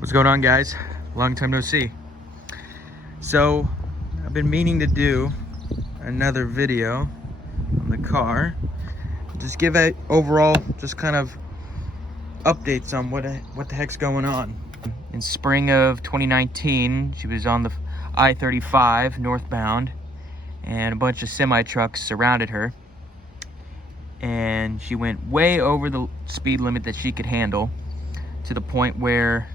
What's going on, guys? Long time no see. So I've been meaning to do another video on the car, just give it overall just kind of updates on what the heck's going on. In spring of 2019, she was on the I-35 northbound and a bunch of semi trucks surrounded her, and she went way over the speed limit that she could handle, to the point where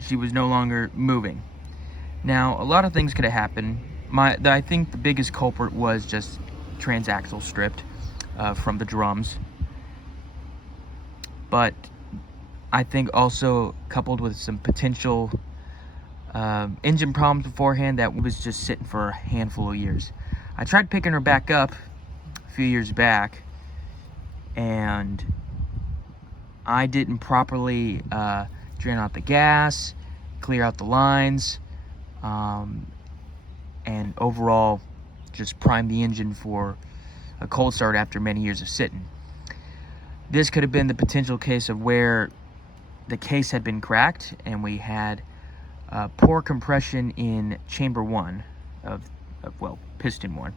she was no longer moving. Now, a lot of things could have happened. I think the biggest culprit was just transaxle stripped from the drums. But I think also coupled with some potential engine problems beforehand that was just sitting for a handful of years. I tried picking her back up a few years back, and I didn't properly drain out the gas, clear out the lines, and overall just prime the engine for a cold start after many years of sitting. This could have been the potential case of where the case had been cracked and we had poor compression in chamber 1 of piston 1.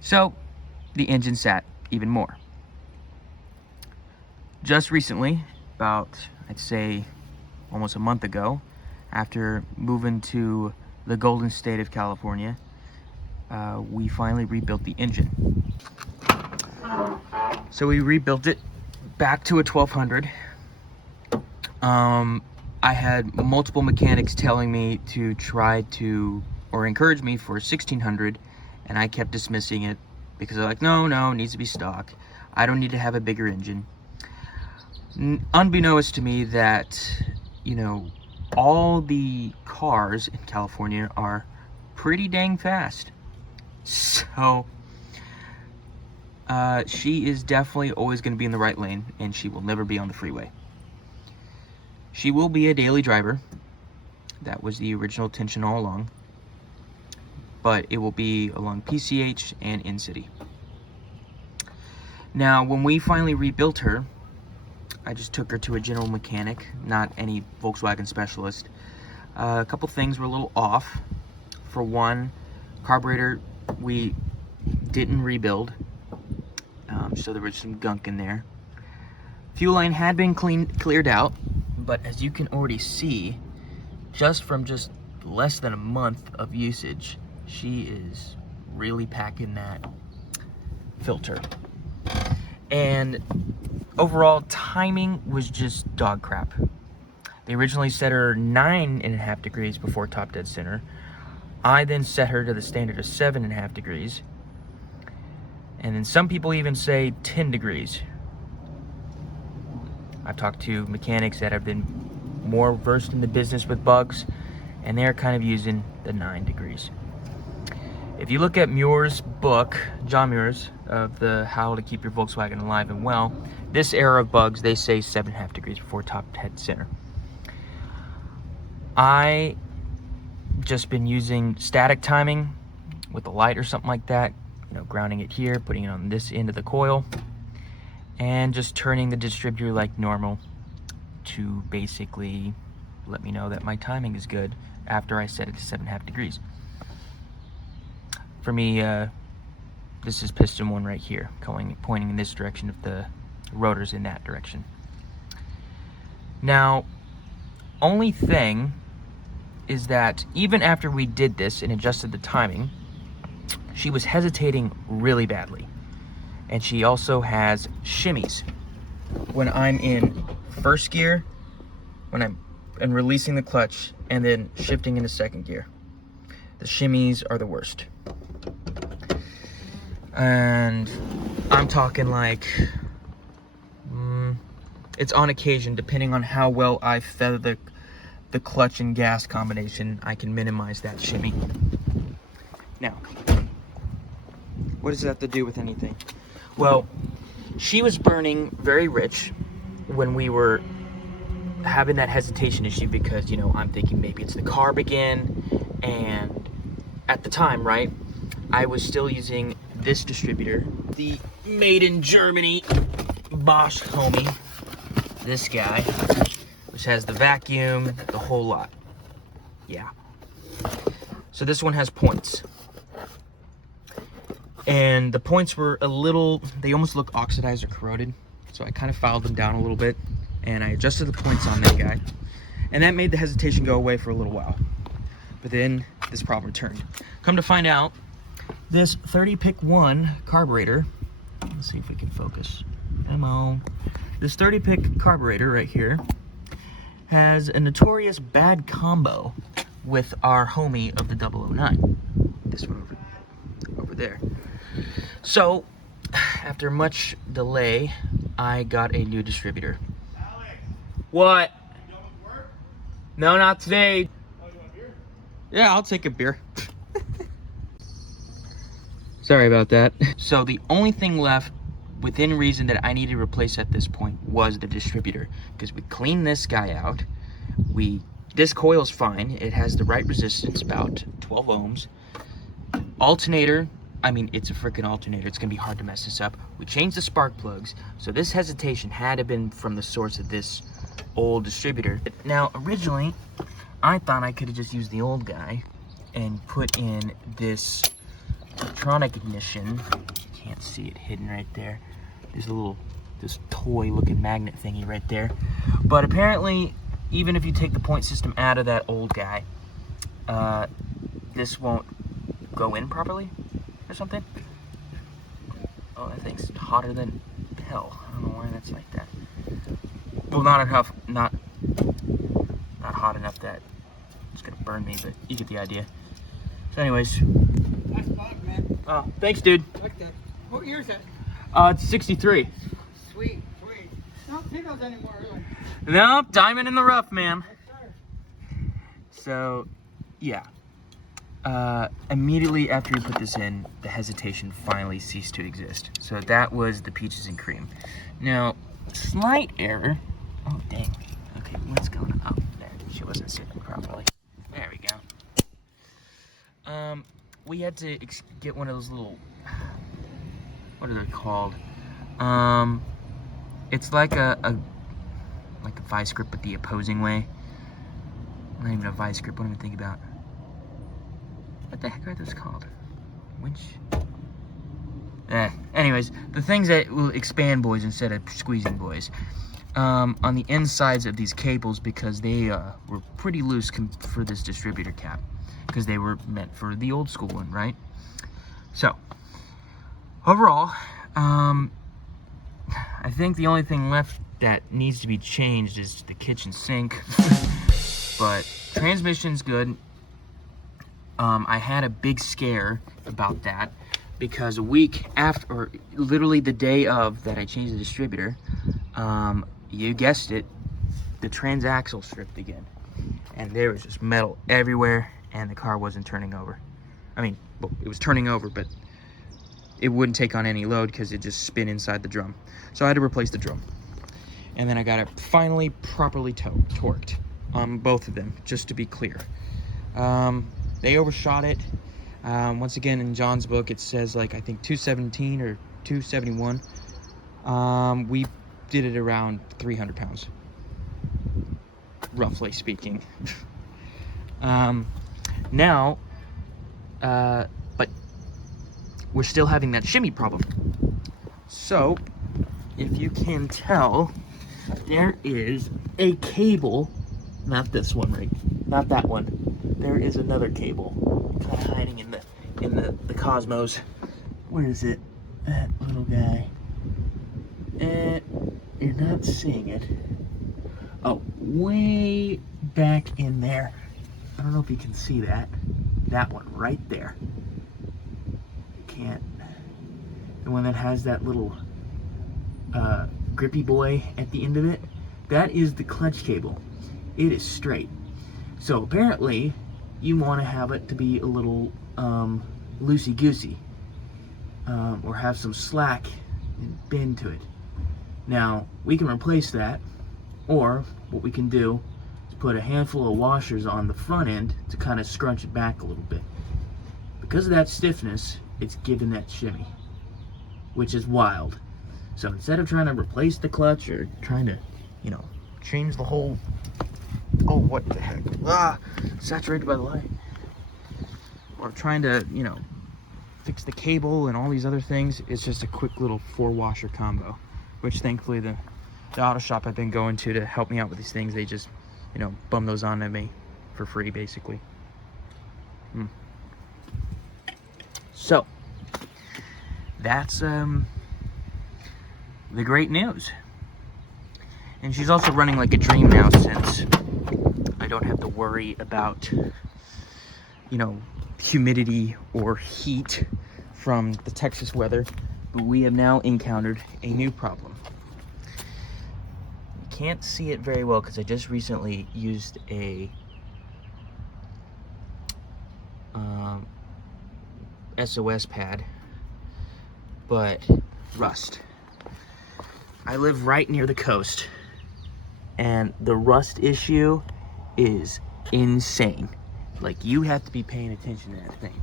So the engine sat even more. Just recently, about I'd say almost a month ago, after moving to the Golden State of California, we finally rebuilt the engine. So we rebuilt it back to a 1200. I had multiple mechanics telling me to try to, or encourage me for 1600, and I kept dismissing it because they're like, no, it needs to be stock. I don't need to have a bigger engine. Unbeknownst to me that, all the cars in California are pretty dang fast. So she is definitely always going to be in the right lane, and she will never be on the freeway. She will be a daily driver. That was the original intention all along. But it will be along PCH and in-city. Now, when we finally rebuilt her, I just took her to a general mechanic, not any Volkswagen specialist. A couple things were a little off. For one, carburetor we didn't rebuild, so there was some gunk in there. Fuel line had been cleared out, but as you can already see, just from less than a month of usage, she is really packing that filter. And overall timing was just dog crap. They originally set her 9.5 degrees before top dead center. I then set her to the standard of 7.5 degrees. And then some people even say 10 degrees. I've talked to mechanics that have been more versed in the business with bugs, and they're kind of using the 9 degrees. If you look at Muir's book, John Muir's, of the How to Keep Your Volkswagen Alive and Well, this era of bugs, they say 7.5 degrees before top dead center. I just been using static timing with a light or something like that, grounding it here, putting it on this end of the coil, and just turning the distributor like normal to basically let me know that my timing is good after I set it to 7.5 degrees. For me, this is piston 1 right here, pointing in this direction if the rotor's in that direction. Now, only thing is that even after we did this and adjusted the timing, she was hesitating really badly. And she also has shimmies. When I'm in first gear, when I'm releasing the clutch, and then shifting into second gear, the shimmies are the worst. And I'm talking like, it's on occasion, depending on how well I feather the clutch and gas combination, I can minimize that shimmy. Now, what does that have to do with anything? Well, she was burning very rich when we were having that hesitation issue because, I'm thinking maybe it's the carb again. And at the time, right, I was still using this distributor, the made in Germany Bosch homie. this guy, which has the vacuum, the whole lot. Yeah. So this one has points. And the points were a little, they almost look oxidized or corroded. So I kind of filed them down a little bit, and I adjusted the points on that guy. And that made the hesitation go away for a little while. But then this problem returned. Come to find out, this 30 pick 1 carburetor, let's see if we can focus. Come on. This 30 pick carburetor right here has a notorious bad combo with our homie of the 009. This one over there. So, after much delay, I got a new distributor. Alex, What? you done with work? No, not today. Oh, you want beer? Yeah, I'll take a beer. Sorry about that. So the only thing left within reason that I needed to replace at this point was the distributor, because we cleaned this guy out. This coil's fine. It has the right resistance, about 12 ohms. Alternator, I mean, it's a freaking alternator. It's gonna be hard to mess this up. We changed the spark plugs, so this hesitation had to have been from the source of this old distributor. Now, originally, I thought I could have just used the old guy and put in this electronic ignition. You can't see it hidden right there. There's a little, this toy looking magnet thingy right there. But apparently, even if you take the point system out of that old guy, this won't go in properly or something. Oh, that thing's hotter than hell. I don't know why that's like that. Well, not enough, not hot enough that it's gonna burn me, but you get the idea. So anyways. Nice spot, man. Oh, thanks, dude. Like that. What year is that? It's 63. Sweet, sweet. Don't see those anymore, really. Nope, diamond in the rough, man. Yes, sir. So, yeah. Immediately after we put this in, the hesitation finally ceased to exist. So that was the peaches and cream. Now, slight error. Oh, dang. Okay, what's going on? Oh, there. She wasn't sitting properly. There we go. We had to get one of those little, what are they called? It's like a vice grip, but the opposing way. Not even a vice grip. What am I thinking about? What the heck are those called? Winch? Anyways, the things that will expand boys instead of squeezing boys. On the insides of these cables, because they were pretty loose for this distributor cap, because they were meant for the old school one, right? So, overall, I think the only thing left that needs to be changed is the kitchen sink. But transmission's good. I had a big scare about that, because a week after, or literally the day of that I changed the distributor, you guessed it, the transaxle stripped again. And there was just metal everywhere, and the car wasn't turning over. I mean, well, it was turning over, but it wouldn't take on any load because it just spin inside the drum. So I had to replace the drum. And then I got it finally properly torqued on both of them, just to be clear. They overshot it. Once again, in John's book, it says like, I think 217 or 271. We did it around 300 pounds, roughly speaking. Now, but we're still having that shimmy problem. So, if you can tell, there is a cable, not this one, right? Not that one. There is another cable, kind of hiding in the cosmos. Where is it? That little guy. You're not seeing it. Oh, way back in there. I don't know if you can see that. That one right there. You can't. The one that has that little grippy boy at the end of it. That is the clutch cable. It is straight. So apparently, you want to have it to be a little loosey-goosey, or have some slack and bend to it. Now, we can replace that, or what we can do is put a handful of washers on the front end to kind of scrunch it back a little bit. Because of that stiffness, it's giving that shimmy, which is wild. So instead of trying to replace the clutch or trying to you know, change the whole, oh, what the heck, saturated by the light. Or trying to, you know, fix the cable and all these other things. It's just a quick little 4-washer combo, which thankfully the auto shop I've been going to help me out with these things, they just, you know, bum those onto me for free, basically. So that's the great news. And she's also running like a dream now, since I don't have to worry about, you know, humidity or heat from the Texas weather. But we have now encountered a new problem. You can't see it very well because I just recently used a SOS pad, but rust. I live right near the coast, and the rust issue is insane. Like, you have to be paying attention to that thing,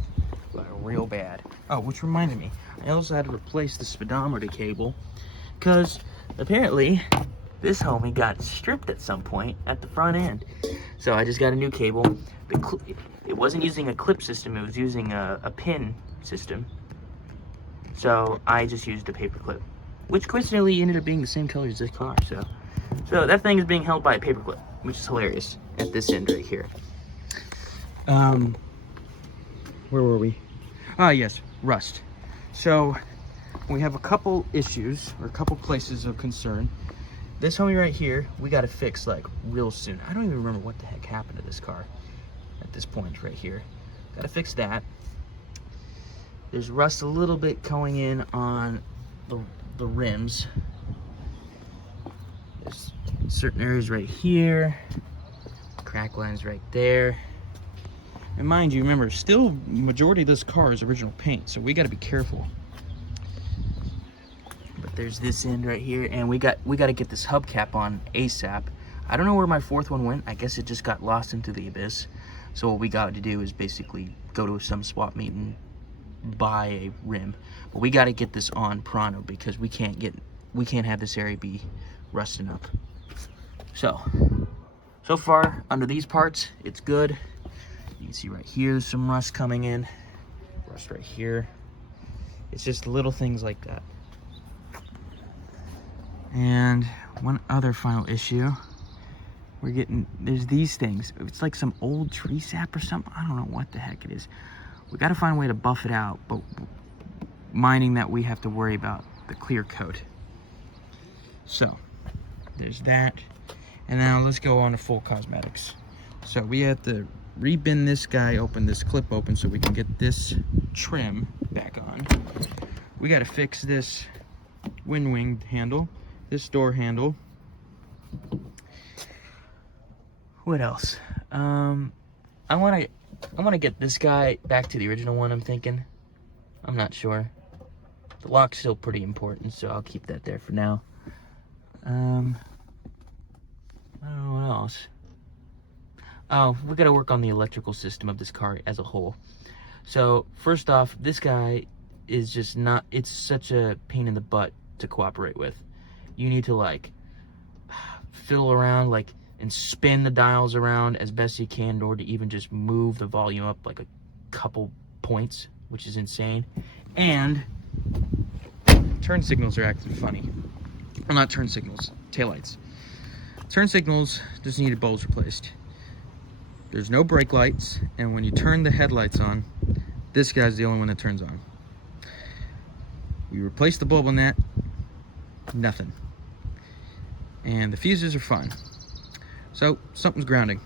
like, real bad. Oh, which reminded me, I also had to replace the speedometer cable, because apparently this homie got stripped at some point at the front end. So I just got a new cable. It wasn't using a clip system, it was using a pin system. So I just used a paper clip, which coincidentally ended up being the same color as this car. So that thing is being held by a paper clip, which is hilarious at this end right here. Where were we? Yes, rust. So we have a couple issues, or a couple places of concern. This homie right here, we got to fix like real soon. I don't even remember what the heck happened to this car at this point right here. Got to fix that. There's rust a little bit going in on the rims. There's certain areas right here. Crack lines right there. And mind you, remember, still majority of this car is original paint, so we got to be careful. But there's this end right here, and we got to get this hubcap on ASAP. I don't know where my fourth one went. I guess it just got lost into the abyss. So what we got to do is basically go to some swap meet and buy a rim. But we got to get this on pronto, because we can't have this area be rusting up. So far under these parts, it's good. You can see right here, there's some rust coming in. Rust right here. It's just little things like that. And one other final issue. There's these things. It's like some old tree sap or something. I don't know what the heck it is. We got to find a way to buff it out, but minding that we have to worry about the clear coat. So there's that. And now let's go on to full cosmetics. So we have to rebin this guy open, this clip open, so we can get this trim back on. We got to fix this wind wing handle, this door handle. What else? I want to get this guy back to the original one, I'm thinking. I'm not sure. The lock's still pretty important, so I'll keep that there for now. I don't know what else. Oh, we got to work on the electrical system of this car as a whole. So first off, this guy is just not, it's such a pain in the butt to cooperate with. You need to like fiddle around like and spin the dials around as best you can in order to even just move the volume up like a couple points, which is insane. And turn signals are acting funny. Well, not turn signals, taillights. Turn signals just need bulbs replaced. There's no brake lights, and when you turn the headlights on, this guy's the only one that turns on. We replaced the bulb on that, nothing. And the fuses are fine. So something's grounding.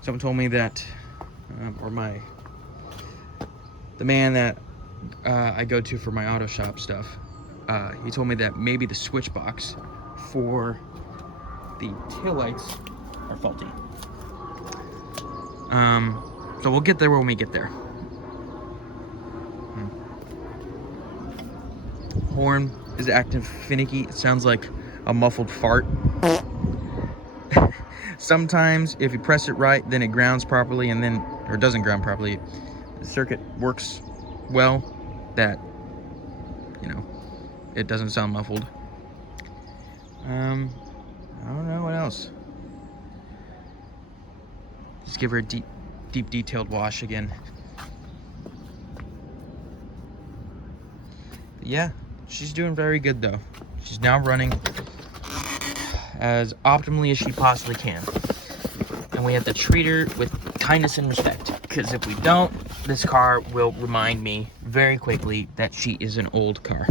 Someone told me that, the man that I go to for my auto shop stuff, he told me that maybe the switch box for the taillights are faulty. So we'll get there when we get there. Horn is acting finicky. It sounds like a muffled fart. Sometimes if you press it right, then it grounds properly, and then, or doesn't ground properly. The circuit works well, that, you know, it doesn't sound muffled. I don't know what else. Just give her a deep detailed wash again. But yeah, she's doing very good though. She's now running as optimally as she possibly can. And we have to treat her with kindness and respect, because if we don't, this car will remind me very quickly that she is an old car.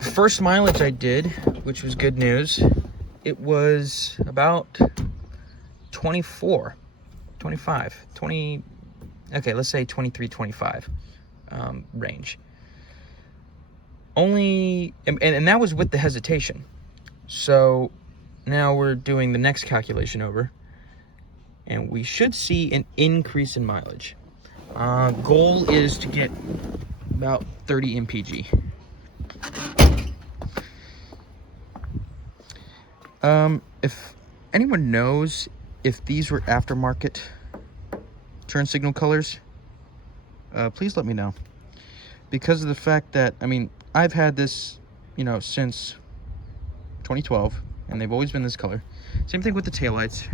First mileage I did, which was good news, it was about 24, 25, 20, okay, let's say 23, 25 range. Only, and that was with the hesitation. So now we're doing the next calculation over, and we should see an increase in mileage. Goal is to get about 30 mpg. If anyone knows if these were aftermarket turn signal colors, please let me know. Because of the fact that, I mean, I've had this, you know, since 2012, and they've always been this color. Same thing with the taillights.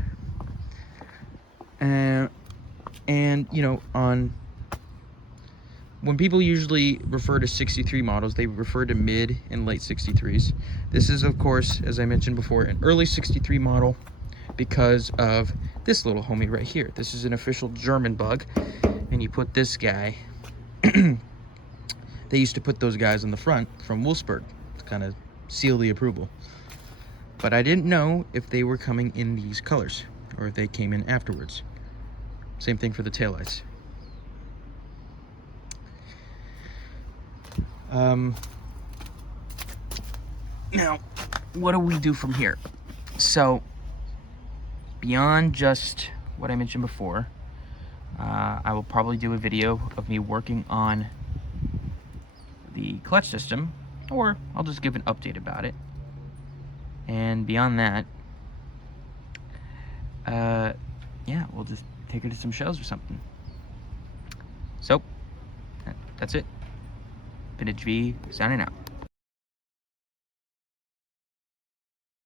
And you know, when people usually refer to 63 models, they refer to mid and late 63s. This is, of course, as I mentioned before, an early 63 model because of this little homie right here. This is an official German bug, and you put this guy. They used to put those guys on the front from Wolfsburg to kind of seal the approval. But I didn't know if they were coming in these colors or if they came in afterwards. Same thing for the taillights. Now, what do we do from here? So, beyond just what I mentioned before, I will probably do a video of me working on the clutch system, or I'll just give an update about it. And beyond that, yeah, we'll just take her to some shows or something. So, that's it. Vintage V signing out.